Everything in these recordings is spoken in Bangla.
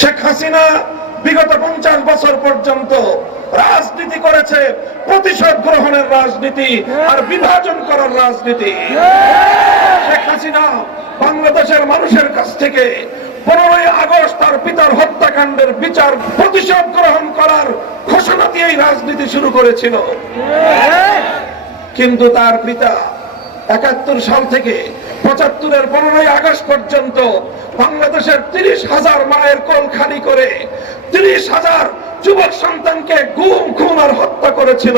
শেখ হাসিনা বিগত পঞ্চাশ বছর পর্যন্ত রাজনীতি করেছে, প্রতিশোধ গ্রহণের রাজনীতি আর বিভাজন করার রাজনীতি। শেখ হাসিনা বাংলাদেশের মানুষের কাছ থেকে পনেরোই আগস্ট তার পিতার হত্যাকাণ্ডের বিচার প্রতিশোধ গ্রহণ করার ঘোষণা দিয়েই রাজনীতি শুরু করেছিল। কিন্তু তার পিতা একাত্তর সাল থেকে পঁচাত্তরের পনেরোই আগস্ট পর্যন্ত বাংলাদেশের তিরিশ হাজার মায়ের কোল খালি করে তিরিশ হাজার যুবক সন্তানকে গুম, খুন আর হত্যা করেছিল।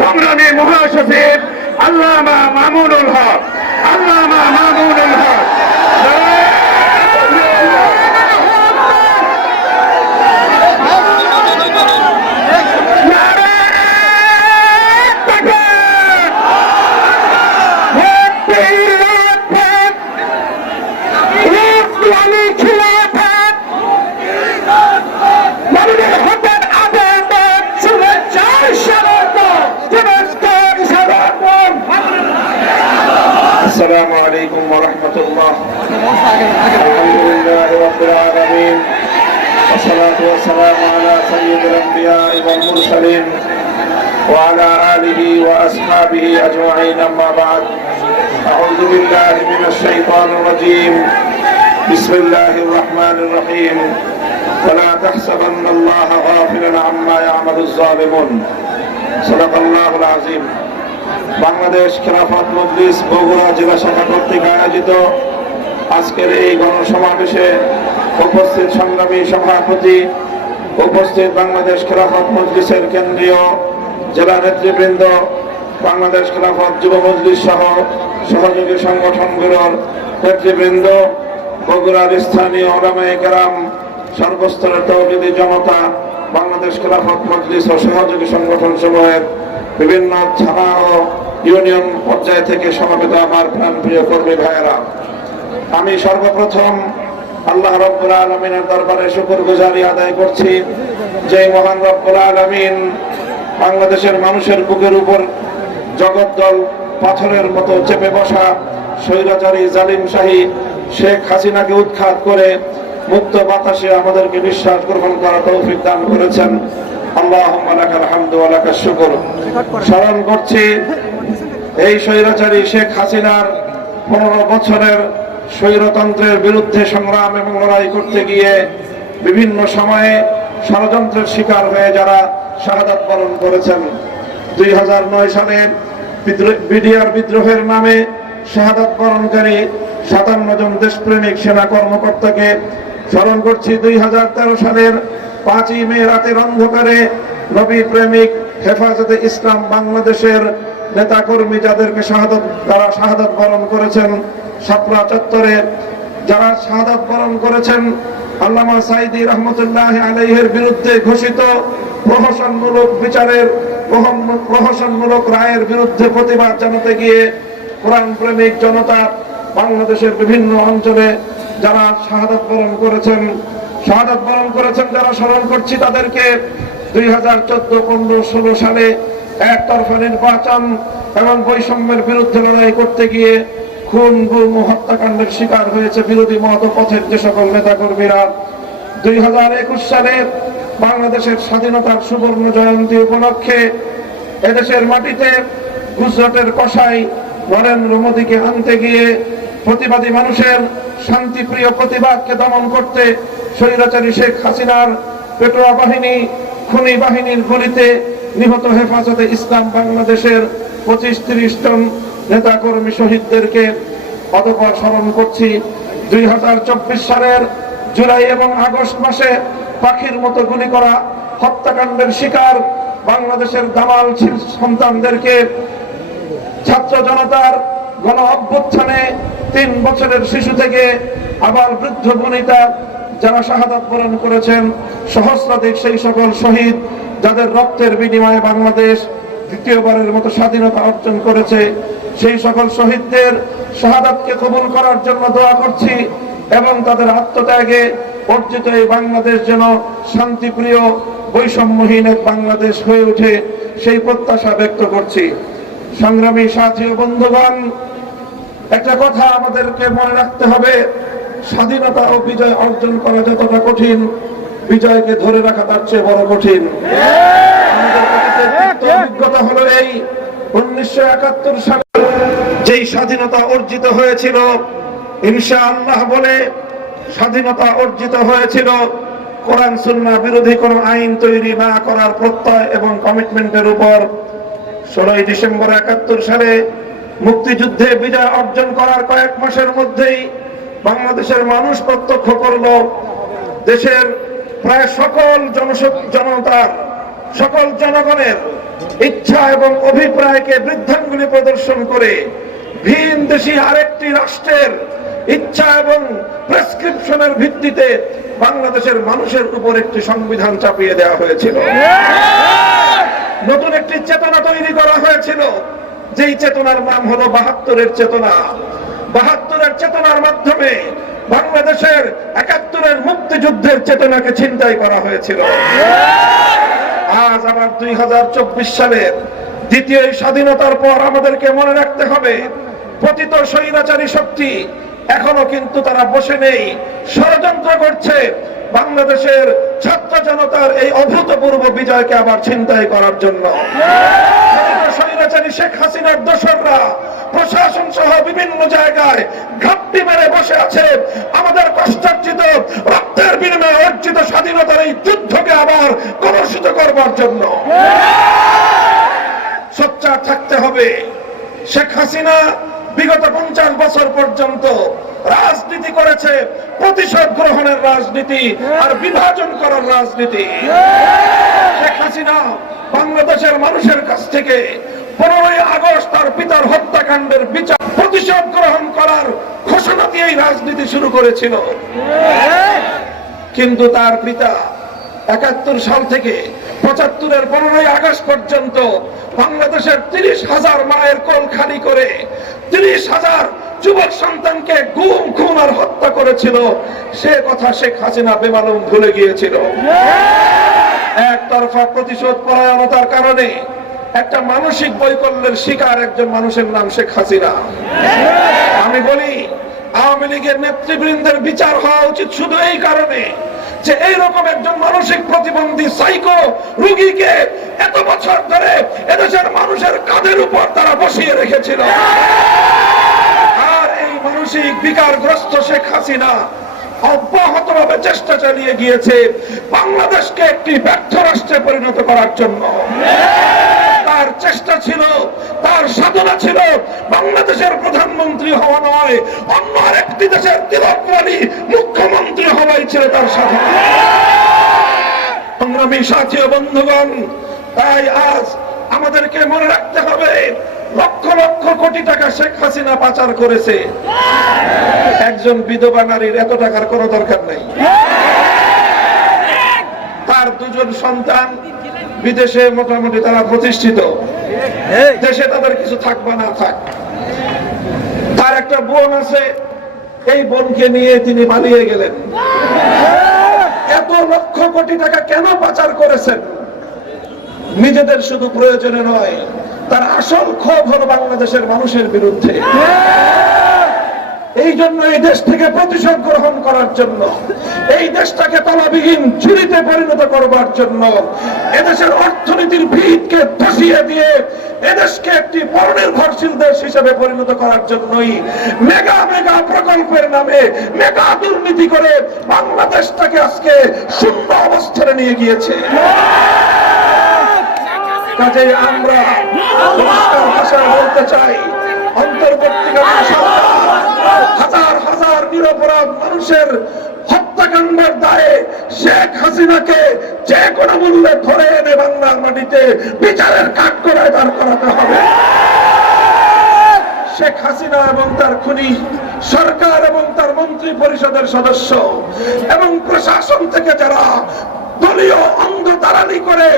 সংগ্রামী মহাসচিব আল্লামা মামুনুল হক। আল্লামা মামুনুল হক। أعوذ بالله من الشيطان الرجيم بسم الله الرحمن الرحيم ولا تحسبن الله غافلا عما يعمل الظالمون صدق الله العظيم বাংলাদেশ খেলাফত মজলিস বগুড়া জেলা শাখা কর্তৃক আয়োজিত আজকের এই গণসমাবেশে উপস্থিত সংগ্রামী সভাপতি উপস্থিত বাংলাদেশ খেলাফত মজলিসের কেন্দ্রীয় জেলা নেতৃবৃন্দ বাংলাদেশ খেলাফত যুব মজলিস সহ সহযোগী সংগঠনগুলোর নেতৃবৃন্দ, বগুড়ার স্থানীয় ওলামায়ে কেরাম, সর্বস্তরের তৌহিদি জনতা, বাংলাদেশ খেলাফত মজলিস ও সহযোগী সংগঠন সমূহের বিভিন্ন থানা ও ইউনিয়ন পর্যায় থেকে সমাবেত আমার প্রাণ প্রিয় কর্মী ভাইয়েরা। আমি সর্বপ্রথম আল্লাহ রব্বুল আলমিনের দরবারে শুকুর গুজারি আদায় করছি যে মহান রব্বুল আলমিন বাংলাদেশের মানুষের বুকের উপর জগদ্দল পাথরের মতো চেপে বসা স্বৈরাচারী জালিম শাহী শেখ হাসিনাকে উৎখাত করে মুক্ত বাতাসে আমাদেরকে বিশ্বাস গ্রহণ করা তৌফিক দান করেছেন। আল্লাহ শুকর। স্মরণ করছি, এই স্বৈরাচারী শেখ হাসিনার পনেরো বছরের স্বৈরতন্ত্রের বিরুদ্ধে সংগ্রাম এবং লড়াই করতে গিয়ে বিভিন্ন সময়ে ষড়যন্ত্রের শিকার হয়ে যারা শাহাদাত বরণ করেছেন। দুই সালের বিডিআর বিদ্রোহের নামে শাহাদাত বরণকারী সাতান্ন জন দেশপ্রেমিক সেনা কর্মকর্তাকে স্মরণ করছি। দুই হাজার তেরো সালের পাঁচই মে রাতের অন্ধকারে নবী প্রেমিক হেফাজতে ইসলাম বাংলাদেশের নেতাকর্মী যাদেরকে শাহাদত তারা শাহাদত বরণ করেছেন শাপলা চত্বরে, যারা শাহাদত বরণ করেছেন আল্লামা সাইদি রহমতুল্লাহ আলাইহের বিরুদ্ধে ঘোষিত প্রহসনমূলক বিচারের প্রহসনমূলক রায়ের বিরুদ্ধে প্রতিবাদ জানাতে গিয়ে কোরআন প্রেমিক জনতা বাংলাদেশের বিভিন্ন অঞ্চলে যারা শাহাদত বরণ করেছেন, শাহাদত বরণ করেছেন, যারা স্মরণ করছি তাদেরকে দুই হাজার চোদ্দ পনেরো ষোলো সালে একতরফা নির্বাচন এবং বৈষম্যের বিরুদ্ধে লড়াই করতে গিয়ে খুন, গুম হত্যাকাণ্ডের শিকার হয়েছে বিরোধী মত পথের যে সকল নেতাকর্মীরা। দুই হাজার একুশ সালে বাংলাদেশের স্বাধীনতার সুবর্ণ জয়ন্তী উপলক্ষে এদেশের মাটিতে গুজরাটের কষাই নরেন্দ্র মোদীকে আনতে গিয়ে প্রতিবাদী মানুষের শান্তিপ্রিয় প্রতিবাদকে দমন করতে স্বৈরাচারী শেখ হাসিনার পেটোয়া বাহিনী, খনি বাহিনীর গুলিতে নিহত হেফাজতে ইসলাম বাংলাদেশের পঁচিশ তিরিশ জন নেতাকর্মী শহীদদেরকে অতপর স্মরণ করছি। দুই হাজার চব্বিশ সালের জুলাই এবং আগস্ট মাসে পাখির মতো গুলি করা, হত্যাকাণ্ডের শিকার বাংলাদেশের দামাল সন্তানদেরকে। ছাত্র জনতার গণ অভ্যুত্থানে তিন বছরের শিশু থেকে আবার বৃদ্ধ বনিতা যারা শাহাদাত বরণ করেছেন, সহস্রাধিক সেই সকল শহীদ যাদের রক্তের বিনিময়ে বাংলাদেশ দ্বিতীয়বারের মতো স্বাধীনতা অর্জন করেছে, সেই সকল শহীদদের শাহাদাতকে কবুল করার জন্য দোয়া করছি এবং তাদের আত্মত্যাগে অর্জিত এই বাংলাদেশ যেন শান্তিপ্রিয়, বৈষম্যহীন এক বাংলাদেশ হয়ে ওঠে, সেই প্রত্যাশা ব্যক্ত করছি। সংগ্রামী সাথী বন্ধুগণ, একটা কথা আমাদেরকে মনে রাখতে হবে। স্বাধীনতা ও বিজয় অর্জন করা যতটা কঠিন, বিজয়কে ধরে রাখা তার চেয়ে বড় কঠিন। অভিজ্ঞতা হলো এই, উনিশশো একাত্তর সালে যেই স্বাধীনতা অর্জিত হয়েছিল ইনশা আল্লাহ বলে স্বাধীনতা অর্জিত হয়েছিল। কোরআন সুন্না বিরোধী কোনো আইন তৈরি না করার প্রত্যয় এবং কমিটমেন্টের উপর। ষোলোই ডিসেম্বর একাত্তর সালে মুক্তিযুদ্ধে বিজয় অর্জন করার কয়েক মাসের মধ্যেই বাংলাদেশের মানুষ প্রত্যক্ষ করল, দেশের প্রায় সকল জনতার, সকল জনগণের ইচ্ছা এবং অভিপ্রায়কে বৃদ্ধাঙ্গুলি প্রদর্শন করে ভিন দেশি আরেকটি রাষ্ট্রের ইচ্ছা এবং প্রেসক্রিপশনের ভিত্তিতে বাংলাদেশের মানুষের উপর একটি সংবিধান চাপিয়ে দেওয়া হয়েছিল। নতুন একটি চেতনা তৈরি করা হয়েছিল। যেই চেতনার নাম হলো বাহাত্তরের চেতনা। বাহাত্তরের চেতনার মাধ্যমে বাংলাদেশের একাত্তরের মুক্তিযুদ্ধের চেতনাকে ছিনতাই করা হয়েছিল। আজ আবার দুই হাজার চব্বিশ সালের দ্বিতীয় স্বাধীনতার পর আমাদেরকে মনে রাখতে হবে পতিত স্বৈরাচারী শক্তি এখনও কিন্তু তারা বসে নেই। ষড়যন্ত্র করছে বাংলাদেশের ছাত্র জনতার এই অভূতপূর্ব বিজয়কে আবার ছিনতাই করার জন্য। শেখ হাসিনার প্রশাসন সহ বিভিন্ন জায়গায় ঘাপটি মেরে বসে আছে। আমাদের কষ্টার্জিত, রক্তের বিনিময়ে অর্জিত স্বাধীনতার এই যুদ্ধকে আবার কলুষিত করবার জন্য। সোচ্চার থাকতে হবে। শেখ হাসিনা বিগত পঞ্চাশ বছর পর্যন্ত রাজনীতি করেছে, প্রতিশোধ গ্রহণের রাজনীতি আর বিভাজন করার রাজনীতি। শেখ হাসিনা বাংলাদেশের মানুষের কাছ থেকে পনেরোই আগস্ট তার পিতার হত্যাকাণ্ডের বিচার, প্রতিশোধ গ্রহণ করার ঘোষণা দিয়েই রাজনীতি শুরু করেছিল। কিন্তু তার পিতা একাত্তর সাল থেকে পঁচাত্তরের পনেরোই আগস্ট পর্যন্ত বাংলাদেশের তিরিশ হাজার মায়ের কোল খালি করে তিরিশ হাজার যুবক সন্তানকে গুম খুন আর হত্যা করেছিল। সে কথা শেখ হাসিনা বেমালুম ভুলে গিয়েছিল। একতরফা প্রতিশোধ পরায়ণতার কারণে একটা মানসিক বৈকল্যের শিকার একজন মানুষের নাম শেখ হাসিনা। আমি বলি, আওয়ামী লীগের নেতৃবৃন্দের বিচার হওয়া উচিত শুধু এই কারণে যে এইরকম একজন মানসিক প্রতিবন্ধী সাইকো রুগীকে এত বছর ধরে এদেশের মানুষের কাঁধের উপর তারা বসিয়ে রেখেছিল। আর এই মানসিক বিকারগ্রস্ত শেখ হাসিনা অব্যাহতভাবে চেষ্টা চালিয়ে গিয়েছে বাংলাদেশকে একটি ব্যর্থ রাষ্ট্রে পরিণত করার জন্য। তার চেষ্টা ছিল, তার সাধনা ছিল বাংলাদেশের প্রধানমন্ত্রী হওয়া নয়, অন্য আরেকটি দেশের তিলকমালী মুখ্যমন্ত্রী হওয়াই ছিল তার সাধনা সংগ্রামী সাথী বন্ধুগণ, তাই আজ আমাদেরকে মনে রাখতে হবে, লক্ষ লক্ষ কোটি টাকা শেখ হাসিনা পাচার করেছে। একজন বিধবা নারীর এত টাকার কোনো দরকার নেই। তার দুজন সন্তান বিদেশে মোটামুটি তারা প্রতিষ্ঠিত। দেশে তাদের কিছু থাক বা না থাক। তার একটা বোন আছে এই বোনকে নিয়ে তিনি পালিয়ে গেলেন। এত লক্ষ কোটি টাকা কেন পাচার করেছেন? নিজেদের শুধু প্রয়োজনে নয়, তার আসল ক্ষোভ হল বাংলাদেশের মানুষের বিরুদ্ধে। এই জন্য এই দেশ থেকে প্রতিশোধ গ্রহণ করার জন্য, এই দেশটাকে তলাবিহীন ঝুড়িতে পরিণত করবার জন্য, এদেশের অর্থনীতির ভিতকে ধসিয়ে দিয়ে এদেশকে একটি পরনির্ভরশীল দেশ হিসেবে পরিণত করার জন্যই মেগা মেগা প্রকল্পের নামে মেগা দুর্নীতি করে বাংলাদেশটাকে আজকে শূন্য অবস্থানে নিয়ে গিয়েছে। কাজে আমরা ভাষায় বলতে চাই, অন্তর্বর্তীকালীন সরকার হাজার হাজার নিরপরাধ মানুষের হত্যাকাণ্ডের দায়ে শেখ হাসিনাকে যে কোনো মূল্যে ধরে এনে বাংলার মাটিতে বিচারের কাঠ করে দাঁড় করাতে হবে। শেখ হাসিনা এবং তার খুনি, সরকার এবং তার মন্ত্রী পরিষদের সদস্য এবং প্রশাসন থেকে যারা দলীয় অন্ধ দালালি করে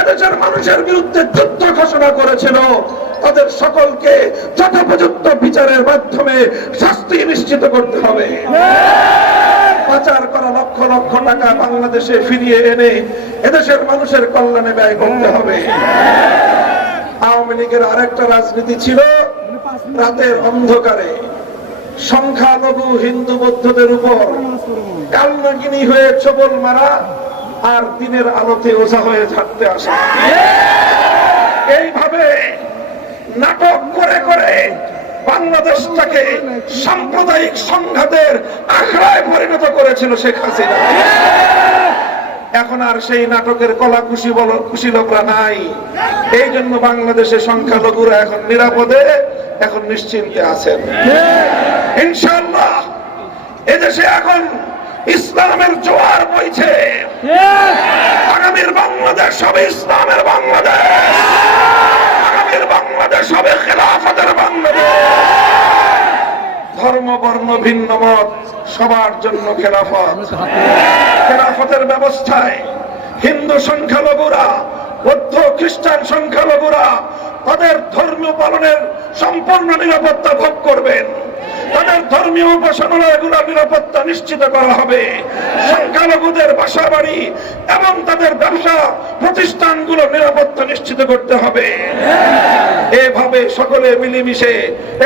এদেশের মানুষের বিরুদ্ধে যুদ্ধ ঘোষণা করেছিল তাদের সকলকে যথোপযুক্ত বিচারের মাধ্যমে শাস্তি নিশ্চিত করতে হবে। পাচার করা লক্ষ লক্ষ টাকা বাংলাদেশে ফিরিয়ে এনে এদেশের মানুষের কল্যাণে ব্যয় করতে হবে। আওয়ামী লীগের আরেকটা রাজনীতি ছিল রাতের অন্ধকারে। সংখ্যালঘু হিন্দু বৌদ্ধদের উপর কালনাগিনী হয়ে চবল মারা আর দিনের আলোতে ওঝা হয়ে থাকতে আসা। এইভাবে নাটক করে করে বাংলাদেশটাকে সাম্প্রদায়িক সংঘাতের আখড়ায় পরিণত করেছিল শেখ হাসিনা। এখন আর সেই নাটকের কলা খুশি বল খুশি লোকরা নাই। এই জন্য বাংলাদেশের সংখ্যালঘুরা এখন নিরাপদে এখন নিশ্চিন্তে আছেন। ইনশাল্লাহ এদেশে এখন ইসলামের জোয়ার বইছে। আগামীর বাংলাদেশ হবে ইসলামের বাংলাদেশ। খেলাফতের ধর্ম, বর্ণ, ভিন্ন মত, সবার জন্য খেলাফত। খেলাফতের ব্যবস্থায় হিন্দু সংখ্যালঘুরা, বৌদ্ধ, খ্রিস্টান সংখ্যালঘুরা তাদের ধর্ম পালনের সম্পূর্ণ নিরাপত্তা ভোগ করবেন। তাদের ধর্মীয় উপাসনালয়গুলো নিরাপত্তা নিশ্চিত করা হবে। সংখ্যালঘুদের বাসা বাড়ি এবং তাদের ব্যবসা প্রতিষ্ঠানগুলো নিরাপত্তা নিশ্চিত করতে হবে। এভাবে সকলে মিলেমিশে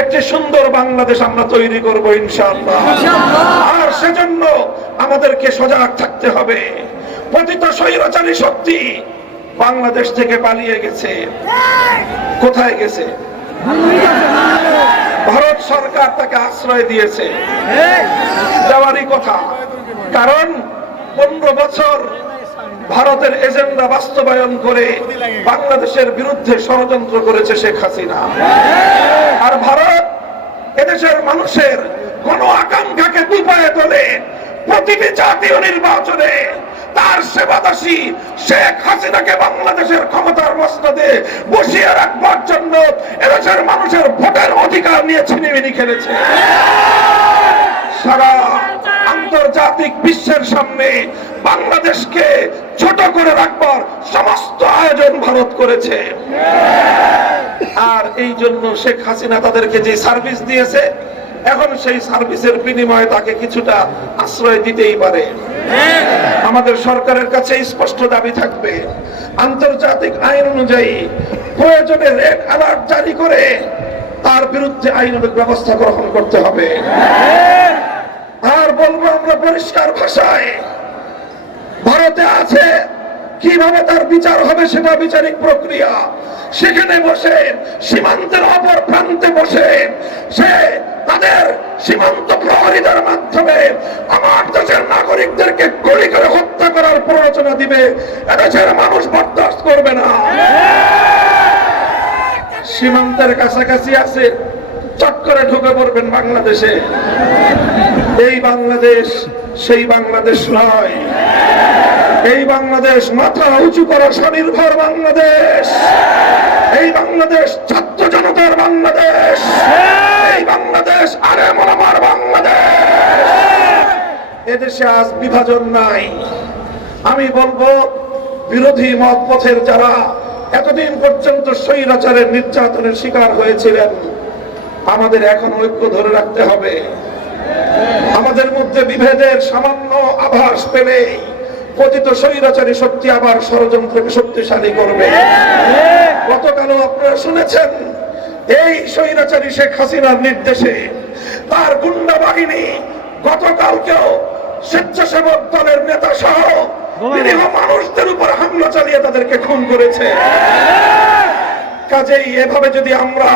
একটি সুন্দর বাংলাদেশ আমরা তৈরি করব ইনশাআল্লাহ। আর সেজন্য আমাদেরকে সজাগ থাকতে হবে। পতিত স্বৈরাচারী শক্তি বাংলাদেশ থেকে পালিয়ে গেছে। কোথায় গেছে। ভারত সরকার তাকে আশ্রয় দিয়েছে। দেওয়ারই কথা। কারণ পনেরো বছর ভারতের এজেন্ডা বাস্তবায়ন করে বাংলাদেশের বিরুদ্ধে ষড়যন্ত্র করেছে শেখ হাসিনা। আর ভারত এদেশের মানুষের কোন আকাঙ্ক্ষাকে দুপায়ে তোলে, প্রতিটি জাতীয় নির্বাচনে তার সেবাদাসী শেখ হাসিনাকে বাংলাদেশের ক্ষমতার মস্তদে বসিয়ে রাখবার জন্য এদেশের মানুষের ভোটের অধিকার নিয়ে ছিনিমিনি খেলেছে। সারা আন্তর্জাতিক বিশ্বের সামনে বাংলাদেশকে ছোট করে রাখবার সমস্ত আয়োজন ভারত করেছে। আর এই জন্য শেখ হাসিনা তাদেরকে যে সার্ভিস দিয়েছে, এখন সেই সার্ভিসের বিনিময়ে তাকে কিছুটা আশ্রয় দিতেই পারে। আমাদের সরকারের কাছে স্পষ্ট দাবি থাকবে। আন্তর্জাতিক আইন অনুযায়ী প্রয়োজনে রেড অ্যালার্ট জারি করে তার বিরুদ্ধে আইনানুগ ব্যবস্থা গ্রহণ করতে হবে। আর বলব আমরা পরিষ্কার ভাষায়, ভারতে আছে, কীভাবে তার বিচার হবে সেটা বিচারিক প্রক্রিয়া। সেখানে বসে, সীমান্তের অপর প্রান্তে বসে সে তাদের সীমান্ত প্রহরীদের মাধ্যমে আমার দেশের নাগরিকদেরকে গুলি করে হত্যা করার প্ররোচনা দিবে, এদেশের মানুষ বরদাস্ত করবে না। সীমান্তের কাছাকাছি আছে। চট করে ঢুকে পড়বেন বাংলাদেশে। এই বাংলাদেশ, সেই বাংলাদেশ নয়। এই বাংলাদেশ মাথা উঁচু করা স্বনির্ভর বাংলাদেশ। এই বাংলাদেশ ছাত্র জনতার বাংলাদেশ। এই বাংলাদেশ আরে মনামার বাংলাদেশ। এদেশে আজ বিভাজন নাই। আমি বলব, বিরোধী মত পথের যারা এতদিন পর্যন্ত স্বৈরাচারের নির্যাতনের শিকার হয়েছিলেন আমাদের এখন ঐক্য ধরে রাখতে হবে। আমাদের মধ্যে বিভেদের সামান্য আভাস পেলেই পতিত স্বৈরাচারী শক্তি আবার ষড়যন্ত্রকে শক্তিশালী করবে। গতকালও আপনারা শুনেছেন, এই স্বৈরাচারী শেখ হাসিনার নির্দেশে তার গুন্ডা বাহিনী গতকালকেও স্বেচ্ছাসেবক দলের নেতা সহ নিরীহ মানুষদের উপর হামলা চালিয়ে তাদেরকে খুন করেছে। কাজেই এভাবে যদি আমরা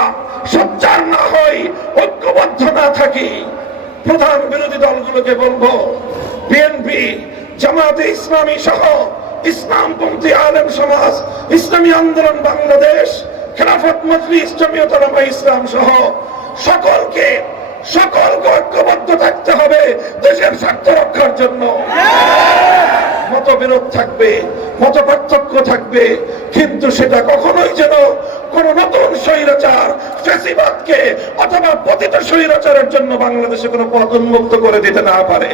সচ্চার না হই ঐক্যবদ্ধ না থাকি। প্রধান বিরোধী দলগুলোকে বলব বিএনপি জামাতে ইসলামী সহ ইসলামপন্থী আলেম সমাজ ইসলামী আন্দোলন বাংলাদেশ খেলাফত মজলিস জমিয়তলামা ইসলাম সহ সকলকে সকলকে ঐক্যবদ্ধ থাকতে হবে দেশের স্বার্থ রক্ষার জন্য। মতবিরোধ থাকবে মত পার্থক্য থাকবে, কিন্তু সেটা কখনোই যেন কোন নতুন স্বৈরাচার ফেসিবাদকে অথবা পতিত স্বৈরাচারের জন্য বাংলাদেশে কোনো পথ উন্মুক্ত করে দিতে না পারে।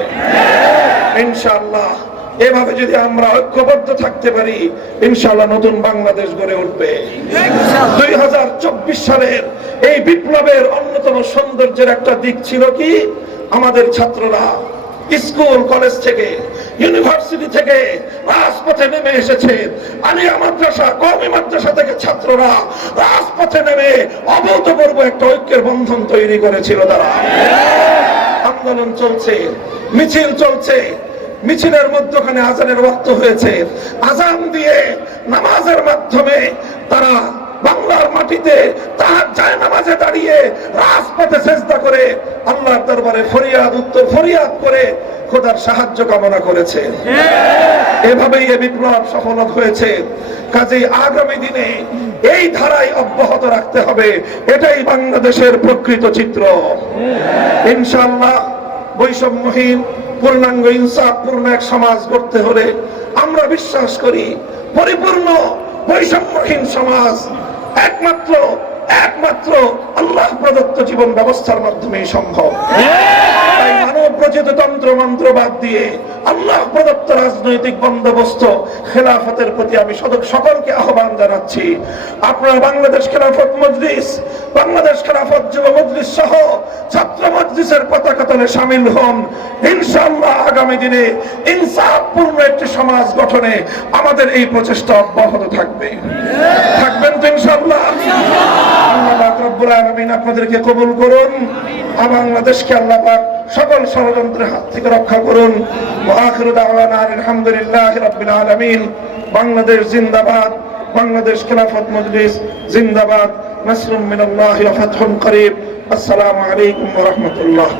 ইনশাআল্লাহ, এভাবে যদি আমরা ঐক্যবদ্ধ থাকতে পারি, ইনশাআল্লাহ নতুন বাংলাদেশ গড়ে উঠবে। দুই হাজার চব্বিশ সালের এই বিপ্লবের অন্যতম সৌন্দর্যের একটা দিক ছিল কি? আমাদের ছাত্ররা স্কুল, কলেজ থেকে ইউনিভার্সিটি থেকে রাজপথে নেমে এসেছে। আলিয়া মাদ্রাসা, কওমি মাদ্রাসা থেকে ছাত্ররা রাজপথে নেমে অভূতপূর্ব একটা ঐক্যের বন্ধন তৈরি করেছিল তারা। আন্দোলন চলছে, মিছিল চলছে, মিছিলের মধ্যখানে আজানের রক্ত হয়েছে। আজান দিয়ে নামাজের মাধ্যমে তারা বাংলার মাটিতে তার যায় নামাজে দাঁড়িয়ে রাজপথে চেষ্টা করে আল্লাহর দরবারে ফরিয়াদ উত্তর, ফরিয়াদ করে খোদার সাহায্য কামনা করেছে। এভাবেই এ বিপ্লব সফল হয়েছে। কাজেই আগামী দিনে এই ধারায় অব্যাহত রাখতে হবে। এটাই বাংলাদেশের প্রকৃত চিত্র। ইনশাল্লাহ বৈষম্যহীন, পূর্ণাঙ্গ ইনসাফপূর্ণ এক সমাজ গড়তে হলে আমরা বিশ্বাস করি, পরিপূর্ণ বৈষম্যহীন সমাজ একমাত্র একমাত্র আল্লাহ প্রদত্ত জীবন ব্যবস্থার মাধ্যমে সম্ভব। রচিত তন্ত্র মন্ত্র বাদ দিয়ে আল্লাহ প্রদত্ত রাজনৈতিক বন্দোবস্ত খেলাফতের প্রতি আমি সদক সকলকে আহ্বান জানাচ্ছি। আপনারা বাংলাদেশ খেলাফত মজলিস, বাংলাদেশ খেলাফত যুব মজলিস সহ ছাত্র মজলিসের পতাকা তলে সামিল হন। ইনশাআল্লাহ আগামী দিনে ইনসাফপূর্ণ একটি সমাজ গঠনে আমাদের এই প্রচেষ্টা অব্যাহত থাকবে। থাকবেন তো ইনশাআল্লাহ। আল্লাহ আপনাদেরকে কবুল করুন। আর বাংলাদেশকে আল্লাহ পাক সকল ষড়যন্ত্রের হাত থেকে রক্ষা করুন। ওয়া আখিরু দাওয়ানা আলহামদুলিল্লাহি রাব্বিল আলামিন। বাংলাদেশ জিন্দাবাদ, বাংলাদেশ খেলাফত মজলিস জিন্দাবাদ। নাসরুম মিনাল্লাহি ওয়া ফাতহুন করিব। আসসালামু আলাইকুম ওয়া রাহমাতুল্লাহ।